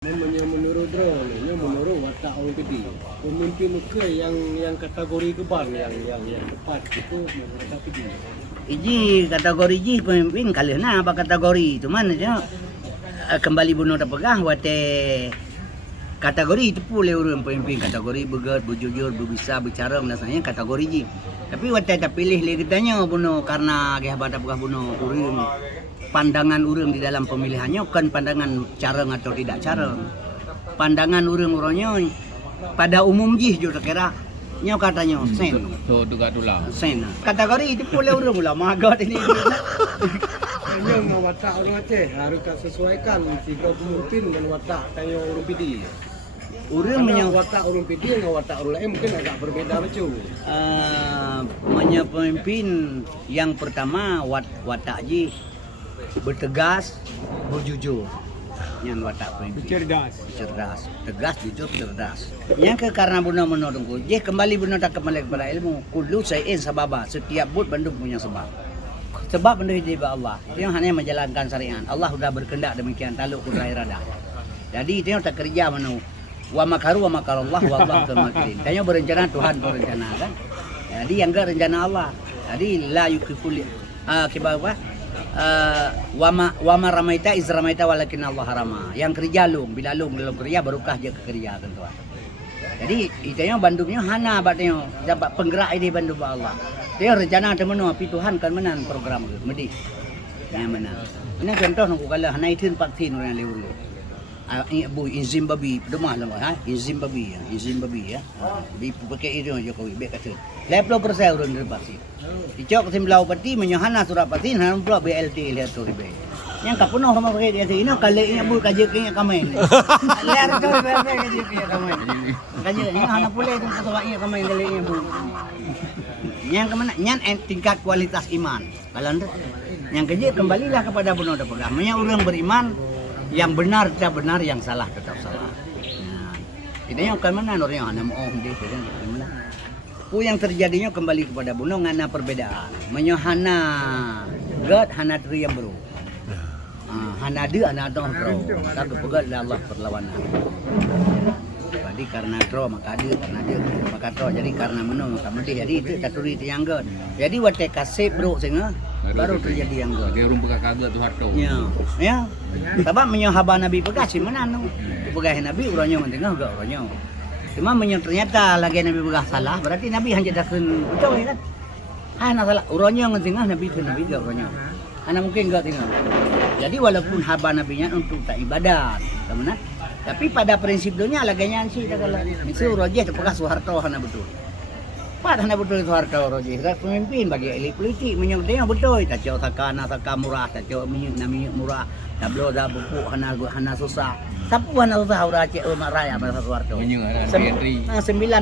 Namanya menurut watak orang gede. Pemimpin ke yang kategori keban yang tepat itu watak gede. Iji kategori ji pemimpin kali na apa kategori itu mana je kembali bunuh tak pegah wate kategori itu pula orang pemimpin kategori begat berjujur berbisa bicara menasanya kategori ji tapi wate tak pilih lagi tanya bunuh karena geh pada pegah bunuh orang pandangan orang di dalam pemilihannya bukan pandangan cara atau tidak cara pandangan orang-orangnya pada umum ji juga kira nyo katanya sen So juga tulang. sen kategori itu pula orang ulama agak ini Hanya watak orang Aceh harus sesuaikan sikap pemimpin dan watak tanya orang PD. orang Karena menyang watak orang PD dengan watak orang lain mungkin agak berbeda macam. pemimpin yang pertama watak ji bertegas berjujur yang watak pemimpin cerdas tegas jujur cerdas yang ke karena benar menurutku je kembali benar tak kembali kepada ilmu kullu syai'in sababa setiap bud bandung punya sebab benda hidup Allah itu yang hanya menjalankan syariat Allah sudah berkehendak demikian taluk kudra irada jadi itu yang tak kerja manu wa makaru wa makarallah wa Allah makirin tanya berencana Tuhan berencana kan jadi yang enggak rencana Allah jadi la yukiful kibaba wama ramaita iz ramaita walakin Allah harama yang kerja lung bila lung belum kerja barukah je ke kerja tuan jadi itanya Bandungnya hana batnya dapat penggerak ini Bandung ba Allah dia rencana ada menu api Tuhan kan menan program tu medi yang mana ini contoh nak kala hana itin paktin orang lewur bu in Zimbabwe demah lah ha in Zimbabwe ya di pakai itu Jokowi baik kata 50% orang dari pasti dicok simlau pati menyohana surat pati han pula BLT lihat tu ribe yang kapuno rumah pakai dia ini kali ini bu kajeknya kamain lihat tu BLT kajeknya kamain kajeknya hana pula itu ketuanya kamain kali ini bu yang kemana yang tingkat kualitas iman kalau yang kejek kembalilah kepada benar dan pegang orang beriman yang benar tidak benar yang salah tetap salah ini yang kemana orang yang hana mau dia kemana yang terjadinya kembali kepada bunuh ngana perbedaan menyohana gad hana yang bro hana dia hana dong bro tapi pegat Allah perlawanan jadi karena tro maka dia karena dia maka tro jadi karena menung kemudian jadi itu taturi itu yang gad jadi wate kasih bro singa baru terjadi yang gad Dia orang pegang kagak tu harto. ya sebab menyohaba Nabi pegas sih mana nu pegas Nabi urangnya mentengah gak urangnya cuma ternyata lagi Nabi begah salah berarti Nabi hanya dakun betul kan hana salah urangnya ngengah Nabi itu Nabi gak urangnya hana mungkin gak tinggal jadi walaupun haba nabinya untuk tak ibadat kemudian tapi pada prinsip dunia laganya sih kalau itu urangnya terpegas Soeharto hana betul hana betul Soeharto urangnya pemimpin bagi elit politik menyebutnya betul tak jauh sakana murah tak jauh minyak murah tablo dah buku hana susah tapi wana susah ura cek rumah raya pada Soeharto. 9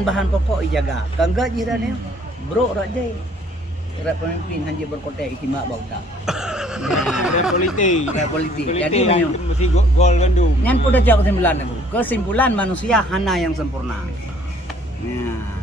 bahan pokok dijaga. Kangga jirannya bro rajai. Kira pemimpin hanya berkota istimewa bau tak. Ada politik. Jadi mesti gol Bandung. Nyan pun dah jawab kesimpulan. Kesimpulan manusia hana yang sempurna. Nah,